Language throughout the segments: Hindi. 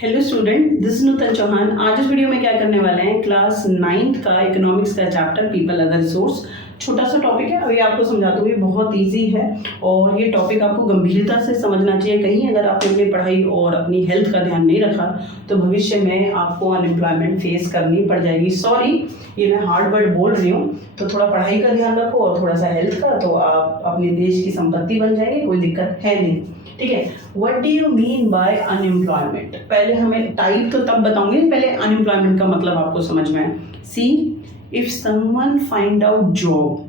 हेलो स्टूडेंट, दिस इज नूतन चौहान। आज इस वीडियो में क्या करने वाले हैं, क्लास 9th का इकोनॉमिक्स का चैप्टर पीपल अदर रिसोर्स। छोटा सा टॉपिक है, अभी आपको समझा दूंगी, बहुत इजी है और ये टॉपिक आपको गंभीरता से समझना चाहिए। कहीं अगर आपने अपनी पढ़ाई और अपनी हेल्थ का ध्यान नहीं रखा तो भविष्य में आपको अनएम्प्लॉयमेंट फेस करनी पड़ जाएगी। सॉरी, ये मैं हार्ड वर्ड बोल रही हूँ, तो थोड़ा पढ़ाई का ध्यान रखो और थोड़ा सा हेल्थ का, तो आप अपने देश की संपत्ति बन जाएंगे, कोई दिक्कत है नहीं। ठीक है, what do you mean by unemployment? पहले हमें टाइप तो तब बताऊंगी, पहले अनएम्प्लॉयमेंट का मतलब आपको समझ में आए। See, if someone find out job,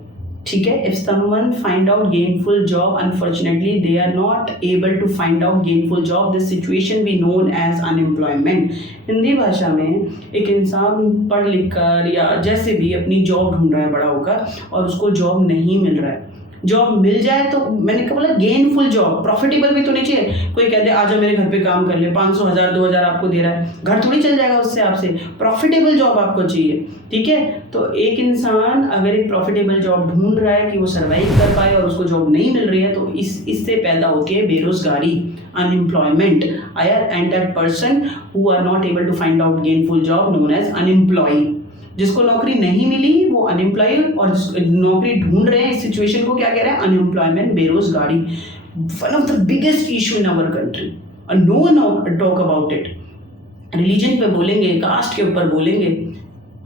ठीक है, if someone find out gainful job, unfortunately they are not able to find out gainful job, this situation we known as unemployment. Hindi भाषा में एक इंसान पढ़ लिख कर या जैसे भी अपनी जॉब ढूंढ रहा है बड़ा होकर और उसको जॉब नहीं मिल रहा है। जॉब मिल जाए तो मैंने क्या बोला, गेनफुल जॉब, प्रॉफिटेबल भी तो नहीं चाहिए। कोई कहते आ जाओ मेरे घर पे काम कर ले, 500 1000 2000 आपको दे रहा है, घर थोड़ी चल जाएगा उससे आपसे। प्रॉफिटेबल जॉब आपको चाहिए, ठीक है। तो एक इंसान अगर एक प्रॉफिटेबल जॉब ढूंढ रहा है कि वो सर्वाइव कर पाए और उसको जॉब नहीं मिल रही है, तो इससे पैदा होती है बेरोजगारी, अनएम्प्लॉयमेंट आया। And that person who are not able to find out gainful job known as unemploy. जिसको नौकरी नहीं मिली वो अनएम्प्लॉय, और नौकरी ढूंढ रहे हैं इस सिचुएशन को क्या कह रहे हैं, अनएम्प्लॉयमेंट, बेरोजगारी। One of the biggest issue in our country, no one talk about it. Religion पे बोलेंगे, कास्ट के ऊपर बोलेंगे,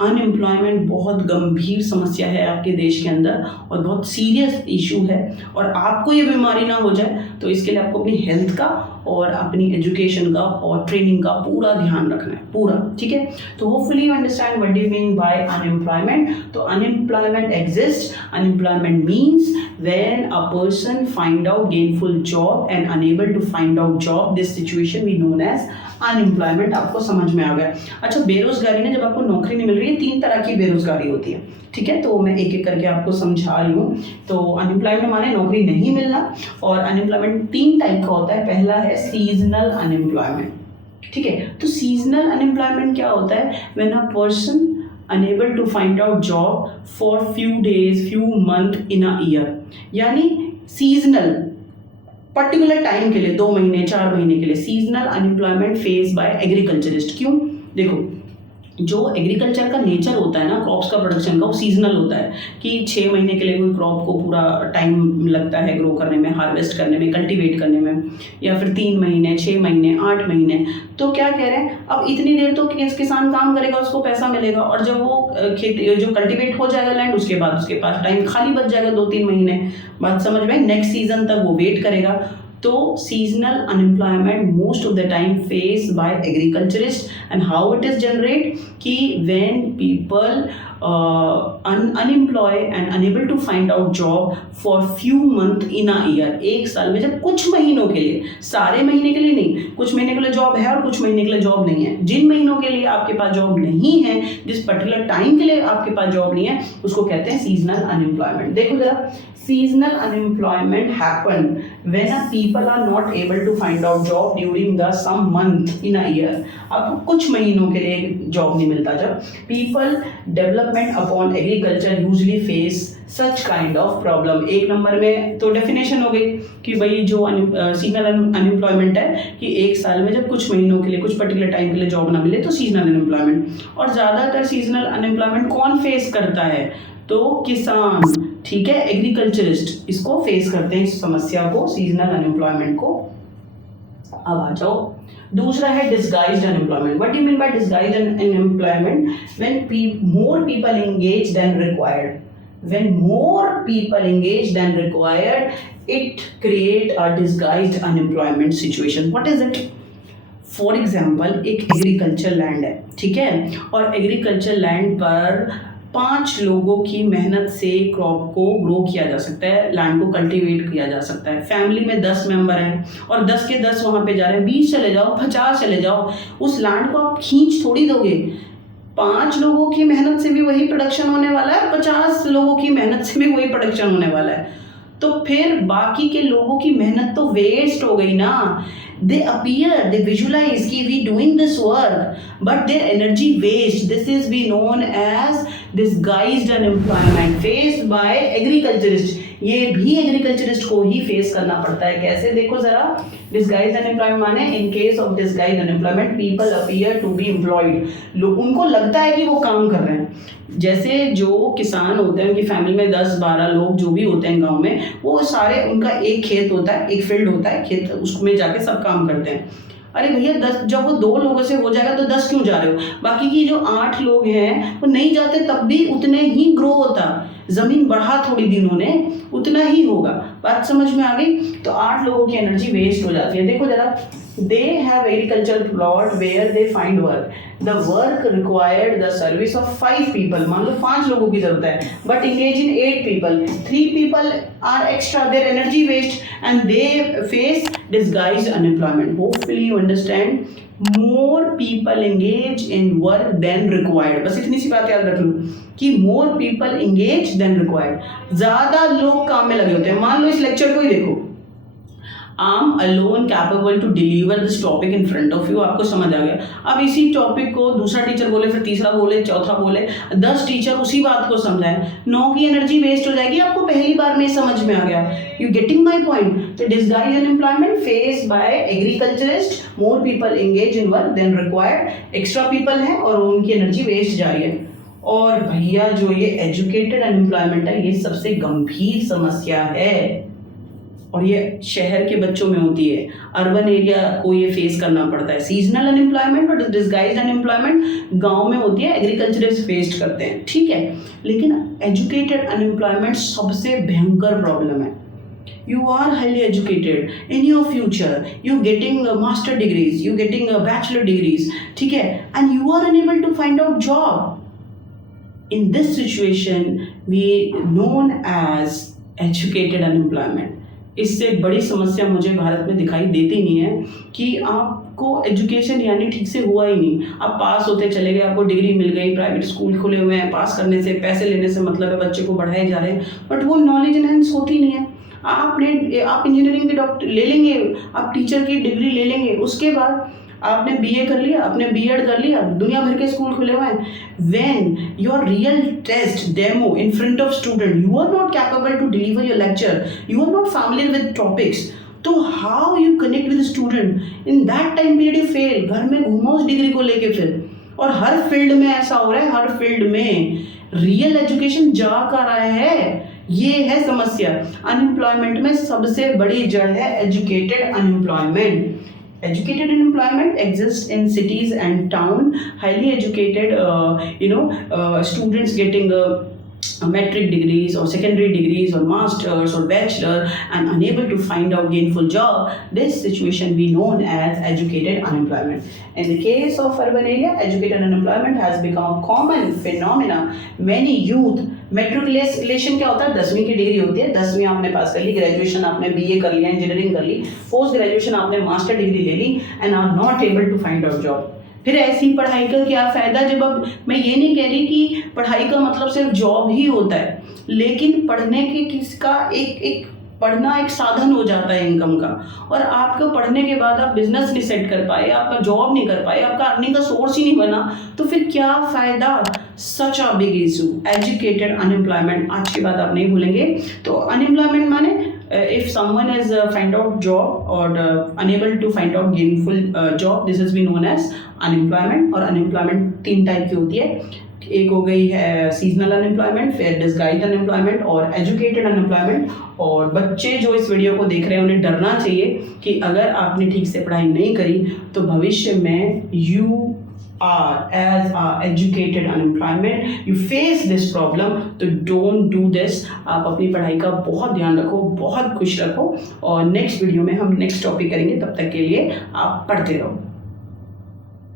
अनएम्प्लॉयमेंट बहुत गंभीर समस्या है आपके देश के अंदर और बहुत सीरियस इशू है। और आपको ये बीमारी ना हो जाए तो इसके लिए आपको अपनी हेल्थ का और अपनी एजुकेशन का और ट्रेनिंग का पूरा ध्यान रखना है, पूरा, ठीक है। तो hopefully you understand what do you mean by unemployment. तो unemployment exist, unemployment means when a person find out gainful job and unable to find out job, this situation we known as unemployment. आपको समझ में आ गया। अच्छा, बेरोजगारी में जब आपको नौकरी नहीं मिल रही है, 3 तरह की बेरोजगारी होती है, ठीक है। तो मैं एक एक करके आपको समझा रही हूँ। तो अनएम्प्लॉयमेंट माने नौकरी नहीं मिलना, और अनएम्प्लॉयमेंट 3 टाइप का होता है। पहला है सीजनल अनएम्प्लॉयमेंट, ठीक है। तो सीजनल अनएम्प्लॉयमेंट क्या होता है, when a person unable to find out job for few days, few month in a year. यानी सीजनल, पर्टिकुलर टाइम के लिए, 2 महीने 4 महीने के लिए। Seasonal unemployment face by agriculturist. क्यों? देखो, जो एग्रीकल्चर का नेचर होता है ना, क्रॉप्स का प्रोडक्शन का, वो सीजनल होता है कि 6 महीने के लिए कोई क्रॉप को पूरा टाइम लगता है ग्रो करने में, हार्वेस्ट करने में, कल्टीवेट करने में, या फिर 3 महीने, 6 महीने, 8 महीने। तो क्या कह रहे हैं, अब इतनी देर तो किसान काम करेगा, उसको पैसा मिलेगा, और जब वो खेती जो कल्टीवेट हो जाएगा लैंड, उसके बाद उसके पास टाइम खाली बच जाएगा 2-3 महीने। बात समझ में? नेक्स्ट सीजन तक वो वेट करेगा। तो seasonal unemployment most of the time face by agriculturist. And how it is generate कि when people unemploy and unable to find out job for few month in a year, एक साल में जब कुछ महीनों के लिए, सारे महीने के लिए नहीं, कुछ महीने के लिए जॉब है और कुछ महीने के लिए जॉब नहीं है। जिन महीनों के लिए आपके पास जॉब नहीं है, जिस पर्टिकुलर टाइम के लिए आपके पास जॉब नहीं है, उसको कहते हैं सीजनल अनएम्प्लॉयमेंट। देखो जरा, seasonal unemployment happen when a people are not able to find out job during the some month in a year। आपको कुछ महीनों के लिए जॉब नहीं मिलता। जब people development upon agriculture usually face such kind of problem। एक नंबर में तो डेफिनेशन हो गई कि भाई जो सीजनल अनएम्प्लॉयमेंट है कि एक साल में जब कुछ महीनों के लिए, कुछ पर्टिकुलर टाइम के लिए जॉब ना मिले, तो सीजनल अनएम्प्लॉयमेंट। और ज़्यादातर सीजनल अनएम्प्लॉयमेंट कौन फेस करता है, तो किसान, ठीक है, एग्रीकल्चरिस्ट इसको फेस करते हैं, इस समस्या को, सीजनल अनएम्प्लॉयमेंट को। अब आ जाओ, दूसरा है disguised unemployment. What do you mean by disguised unemployment? When more people engage than required, when more people engage than required, it create a disguised unemployment situation. What is it? For example, एक एग्रीकल्चर लैंड है, ठीक है, और एग्रीकल्चर लैंड पर 5 लोगों की मेहनत से क्रॉप को ग्रो किया जा सकता है, लैंड को कल्टीवेट किया जा सकता है। फैमिली में 10 मेंबर हैं और 10 के 10 वहाँ पे जा रहे हैं, 20 चले जाओ, 50 चले जाओ, उस लैंड को आप खींच थोड़ी दोगे। 5 लोगों की मेहनत से भी वही प्रोडक्शन होने वाला है, 50 लोगों की मेहनत से भी वही प्रोडक्शन होने वाला है। तो फिर बाकी के लोगों की मेहनत तो वेस्ट हो गई ना। They appear, they visualize कि we doing this work, but their energy waste. This is be known as disguised unemployment faced by agriculturist, ये भी एग्रीकल्चरिस्ट को ही फेस करना पड़ता है। कैसे, देखो जरा, डिसगाइज्ड अनएम्प्लॉयमेंट माने in case of disguised unemployment people appear to be employed, लोग उनको लगता है कि वो काम कर रहे हैं। जैसे जो किसान होते हैं, उनकी फैमिली में 10-12 लोग जो भी होते हैं गांव में, वो सारे, उनका एक खेत होता है, एक फील्ड होता है, खेत, उसमें जाके सब काम करते हैं। अरे भैया 10, जब वो 2 लोगों से हो जाएगा तो 10 क्यों जा रहे हो? बाकी की जो 8 लोग हैं वो नहीं जाते तब भी उतने ही ग्रो होता, जमीन बढ़ा थोड़ी दिनों ने, उतना ही होगा। बात समझ में आ गई? तो 8 लोगों की एनर्जी वेस्ट हो जाती है। देखो जरा, they have agriculture plot where they find work, the work required the service of 5 people, मान लो 5 लोगों की जरूरत है, but engage in 8 people, 3 people are extra, their energy waste and they face disguised unemployment. Hopefully you understand, more people engage in work than required. बस इतनी सी बात याद रख लो कि more people engage than required, ज़्यादा लोग काम में लगे होते हैं। मान लो इस लेक्चर को ही देखो, I'm alone capable to deliver this topic in front of you, आपको समझ आ गया। अब इसी टॉपिक को दूसरा टीचर बोले, फिर तीसरा बोले, चौथा बोले, 10 टीचर उसी बात को समझाएं, 9 की एनर्जी वेस्ट हो जाएगी। आपको पहली बार में समझ में आ गया, यू गेटिंग माई पॉइंट? तो disguised unemployment face by agriculturist, more people engage in work than required, extra people हैं और उनकी एनर्जी वेस्ट जा रही है। और भैया जो ये एजुकेटेड अनएम्प्लॉयमेंट है, ये सबसे गंभीर समस्या है और ये शहर के बच्चों में होती है, अर्बन एरिया को ये फेस करना पड़ता है। सीजनल अनएम्प्लॉयमेंट और डिसगाइज्ड अनएम्प्लॉयमेंट गांव में होती है, एग्रीकल्चरिस्ट फेस करते हैं, ठीक है। लेकिन एजुकेटेड अनएम्प्लॉयमेंट सबसे भयंकर प्रॉब्लम है। You are highly educated, in your future you getting master degrees, you getting bachelor degrees, ठीक है, and you are unable to find out job. In this situation we known as educated unemployment. इससे बड़ी समस्या मुझे भारत में दिखाई देती नहीं है कि आपको एजुकेशन यानी ठीक से हुआ ही नहीं, आप पास होते चले गए, आपको डिग्री मिल गई, प्राइवेट स्कूल खुले हुए हैं, पास करने से, पैसे लेने से मतलब है, बच्चे को बढ़ाए जा रहे हैं, बट वो नॉलेज एनहेंस होती नहीं है। आप इंजीनियरिंग के डॉक्टर ले लेंगे, आप टीचर की डिग्री ले लेंगे, उसके बाद आपने बीए कर लिया, आपने बीएड कर लिया, दुनिया भर के स्कूल खुले हुए हैं, when your real test demo in front of student, you are not capable to deliver your lecture, you are not familiar with topics, तो how you connect with student? In that time period you fail. घर में घूमो उस डिग्री को लेके फिर, और हर फील्ड में ऐसा हो रहा है, हर फील्ड में रियल एजुकेशन जा कर रहा है, ये है समस्या। अनएम्प्लॉयमेंट में सबसे बड़ी जड़ है educated unemployment. Educated unemployment exists in cities and town. Highly educated, students getting metric degrees or secondary degrees or masters or bachelor and unable to find out gainful job. This situation we known as educated unemployment. In the case of urban area, educated unemployment has become common phenomena. Many youth matriculation क्या होता है? 10वीं की डिग्री होती है, 10वीं आपने पास कर ली, ग्रेजुएशन आपने बीए कर लिया, इंजीनियरिंग कर ली, पोस्ट ग्रेजुएशन आपने मास्टर डिग्री ले ली and are not able to find out job. फिर ऐसी पढ़ाई का क्या फ़ायदा? जब अब मैं ये नहीं कह रही कि पढ़ाई का मतलब सिर्फ जॉब ही होता है, लेकिन पढ़ने के किसका एक पढ़ना एक साधन हो जाता है इनकम का, और आपको पढ़ने के बाद आप बिजनेस नहीं सेट कर पाए, आपका जॉब नहीं कर पाए, आपका अर्निंग का सोर्स ही नहीं बना, तो फिर क्या फ़ायदा? Such a big issue, educated unemployment. आज की बात आप नहीं भूलेंगे। तो अनएम्प्लॉयमेंट माने if someone is find out job or unable to find out gainful job, this has been known as unemployment। और unemployment 3 टाइप की होती है, एक हो गई है सीजनल अनएम्प्लॉयमेंट, फिर डिसगाइज्ड अनएम्प्लॉयमेंट और एजुकेटेड अनएम्प्लॉयमेंट। और बच्चे जो इस वीडियो को देख रहे हैं उन्हें डरना चाहिए कि अगर आपने ठीक से पढ़ाई नहीं करी तो भविष्य में you are as educated unemployment, you face this problem, तो don't do this। आप अपनी पढ़ाई का बहुत ध्यान रखो, बहुत खुश रखो, और नेक्स्ट वीडियो में हम नेक्स्ट टॉपिक करेंगे, तब तक के लिए आप पढ़ते रहो।